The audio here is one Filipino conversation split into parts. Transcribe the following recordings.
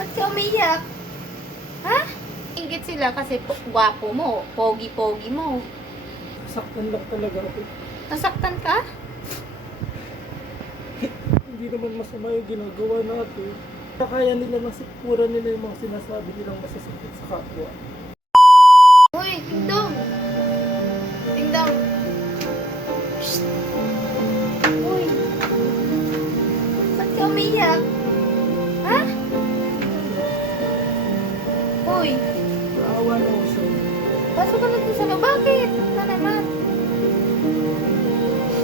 Ba't ka umiyak? Ha? Ingit sila kasi gwapo mo, pogi-pogi mo. Saktan lang talaga ako. Nasaktan ka? Hindi naman masama yung ginagawa natin. Kaya nila nasipura nila yung mga sinasabi nilang masasakit sa kapwa. Hoy, Dingdong! Dingdong! Shh! Hoy! Ba't ka umiyak? Ha? Hoy! Naawa na ako sa'yo. Pasok ka na dun sa loob. Bakit? Na naman?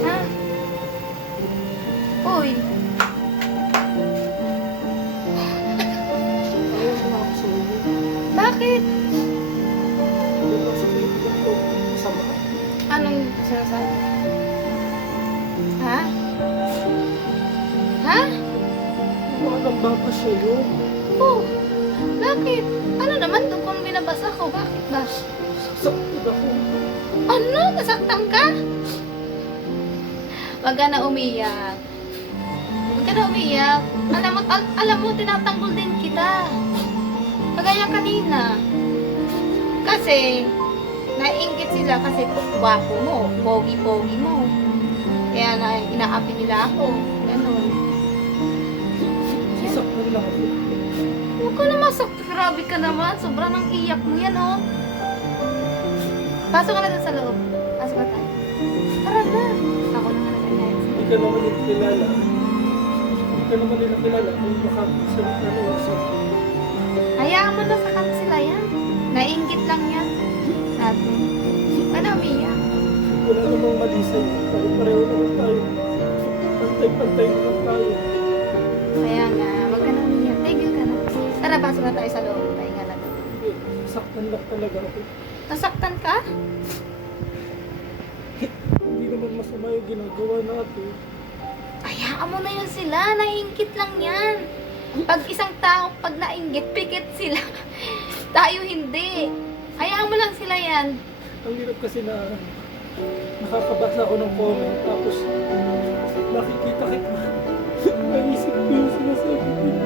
Ha? Hoy! Naawa na ako sa'yo. Bakit? Hindi ba sa kaibigan ko masama? Anong sinasabi? Ha? Ha? Walang bata siya yun. Oh, bakit? Ano naman doon kung binabasa ko? Bakit ba? Sakit ako. Ano? Nasaktan ka? Wag ka na umiyak. Wag ka na umiyak. Alam mo, tinatanggol din kita. Kagaya kanina. Kasi, naiingit sila kasi gwapo mo, pogi-pogi mo. Kaya na inaapi nila ako. Ganon. Sasaktan lang ako. Huwag ka na masakit. Grabe ka naman. Sobrang nang iyak mo yan, oh. Pasok ka na dun sa loob. Pasok na tayo. Tara na. Ako naman ang ganyan. Hindi ka naman nila kilala. Hindi ka naman nila kilala. Kung baka sa ano sa Hayaan mo na sa kansila yan. Nainggit lang yan. Natin. Ano, Mia? wala namang mali sa'yo. Pareho naman tayo. Pantay-pantay naman tayo. Kaya nga, wag ka na umiyak. Tigil ka na. Tara, pasok na tayo sa loob. Pahinga na doon. Hindi, saktan lang talaga ako. Nasaktan ka? Hindi naman masama yung ginagawa natin. Hayaan mo na yun sila. Nainggit lang yan. Pag isang tao, pag nainggit, pikit sila. Tayo hindi. Hayaan mo lang sila yan. Ang hirap kasi na nakakabasa ako ng comment tapos nakikita kita. Naisip ko yung sinasabi nila.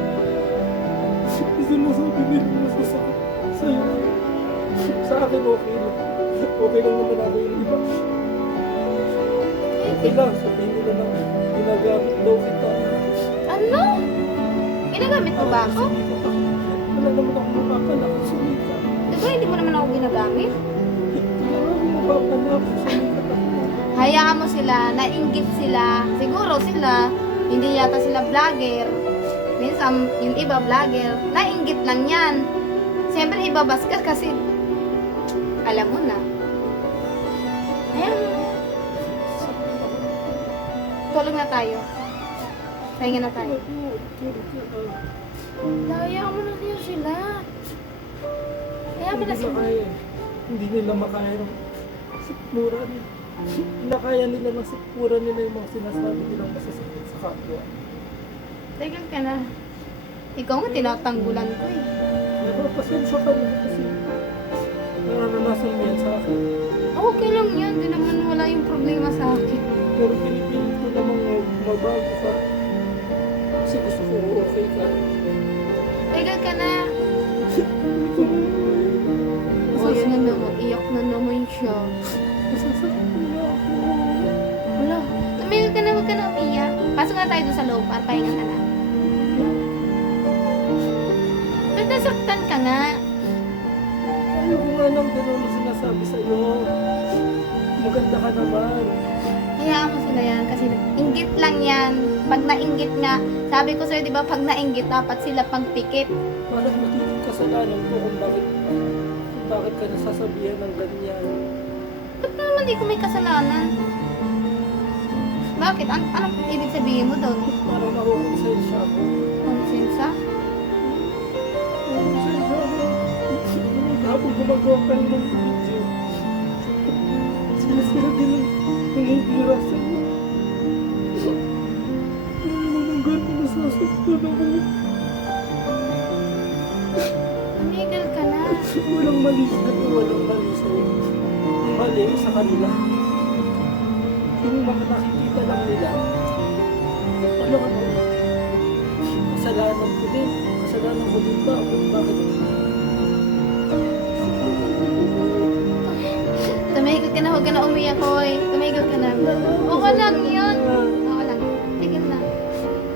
Yung sinasabi nila masasakit sa'yo. Sa akin okay lang. Okay lang naman ako yung iba. Okay lang, sabihin nila na ginagamit daw kita. Ano? Ginagamit mo ba ako? Wala naman ako mapapanakot sa mika. Diba hindi mo naman ako ginagamit? Wala naman mapapanakot sa mika ako. Hayaan mo sila, nainggit sila. Siguro sila, hindi yata sila vlogger. Minsan, yung iba vlogger, nainggit lang yan. Siyempre, ibabas ka kasi alam mo na. Ayan, tulog na tayo. Pahinga na tayo. Hayaan mo na niyo sila. Hayaan mo na Hindi sila. makaya. Hindi nila makaya ng sikmura nila. Hindi kaya nila ng sikmura nila yung mga sinasabi nilang masasakit sa kapwa. Tigil ka na. Ikaw nga tinatanggulan ko eh. Pero pasensya ka na kasi nararanasan mo yan sa akin. Okay lang yan. Di naman wala yung problema sa akin. Pero pinipilit ko namang mabago ka. Kasi gusto ko okay ka. Tigil ka na. O, Masasakit yun na naman. Iyak na naman siya. masasakit na ako. Wala. Tumigil ka na. Huwag ka na umiyak. Pasok na tayo doon sa loob para pahinga ka na. Ba't nasaktan ka nga? Ayoko nga nang gano'n ang sinasabi sa'yo. Maganda ka naman. Hayaan mo sila yan kasi inggit lang yan. Pag nainggit nga, sabi ko sa'yo, di ba, pag nainggit, dapat sila pagpikit. Parang nakikita kasalanan ko kung bakit ka nasasabihan ng ganyan. Ba't naman di ko may kasalanan? Bakit? Anong ibig sabihin mo doon? Parang nakukonsensya ako. Konsensa? Nakukonsensya ako. Habang gumagawa ka ng video, sila din ang nangyayira sa'yo. Ano naman gano'n nasasaktan ako. Tumigil ka na. Walang mali sa'yo, walang mali sa'yo. Ang mali sa kanila. Yung mga nakikita lang nila, ano, kasalanan ko din. kasalanan ko din ba? Bakit? Tumigil ka na, huwag ka na umiyak, hoy. Tumigil ka na. Okay lang yun. Okay lang. Tigil na.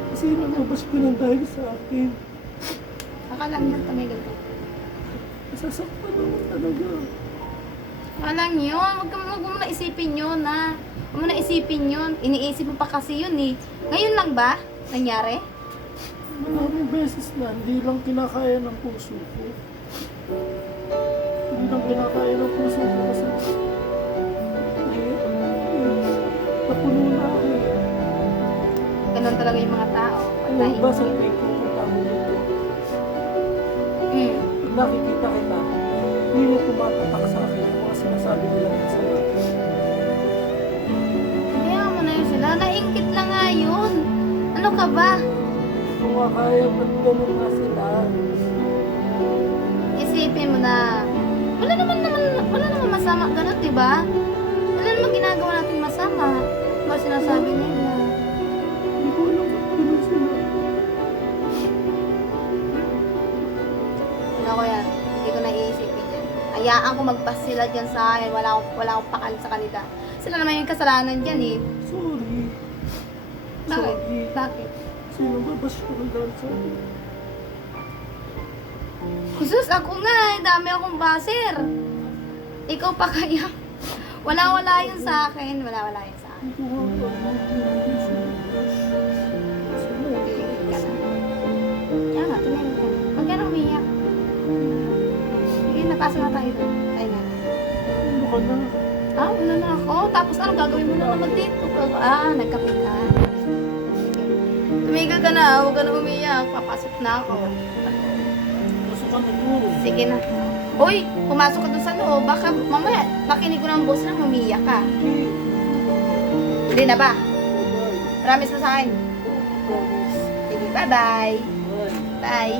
Kasi nangabas ko ng dahil sa akin. Okay lang yun, tumigil ka. Nasasaktan ako talaga. Okay lang yun. Huwag mo na isipin yun, ha. Huwag mo na isipin yun. Iniisip mo pa kasi yun, eh. Ngayon lang ba? Nangyari? Maraming beses na, hindi lang kinakaya ng puso ko. Hindi lang kinakaya ng puso ko kasi napuno na ako eh. Ganun talaga yung mga tao. Alam ba sa tuwing pupunta ako dito, pag nakikita kita, hindi mo tumatatak sa akin yung mga sinasabi nila ng sama. Kaya mo na yun sila. Naingkit lang nga yun. Ano ka ba? Kung kaya, ba't ganun nga sila? Isipin mo na, wala naman masama. Ganun, di ba? Wala naman ginagawa natin masama. Ba sinasabi nila? Hindi ko alam ba't ganun sila. Ano ko yan? Hindi ko naiisipin yan. Hayaan ko magpas sila dyan sa akin. Wala akong pakal sa kanila. Sila naman yung kasalanan dyan eh. Sorry. Bakit? Sorry. Bakit? Sino ba bash ko ng dahil sa akin? Jesus, ako nga eh. Dami akong baser. Ikaw pa kaya? Wala yun sa akin. Wala yun sa akin. Hindi ko nga alam. Tumigil ka na. Kaya nga, tumigil ka na. Huwag ka na umiyak. Sige, napasa na tayo doon. Tayo na. Ano ka na? Wala na ako. Tapos ano gagawin mo na naman dito? Nagkape ka. Tumigil ka na. Huwag ka na umiyak. Papasok na ako. Gusto ka na yun. Sige na. Uy, pumasok ka doon sa loob. Baka mamaya, makinig ko ng boss na umiyak ka. Hindi na ba? Bye-bye. Promise mo sa akin. Promise. Sige, bye-bye. Bye. Bye.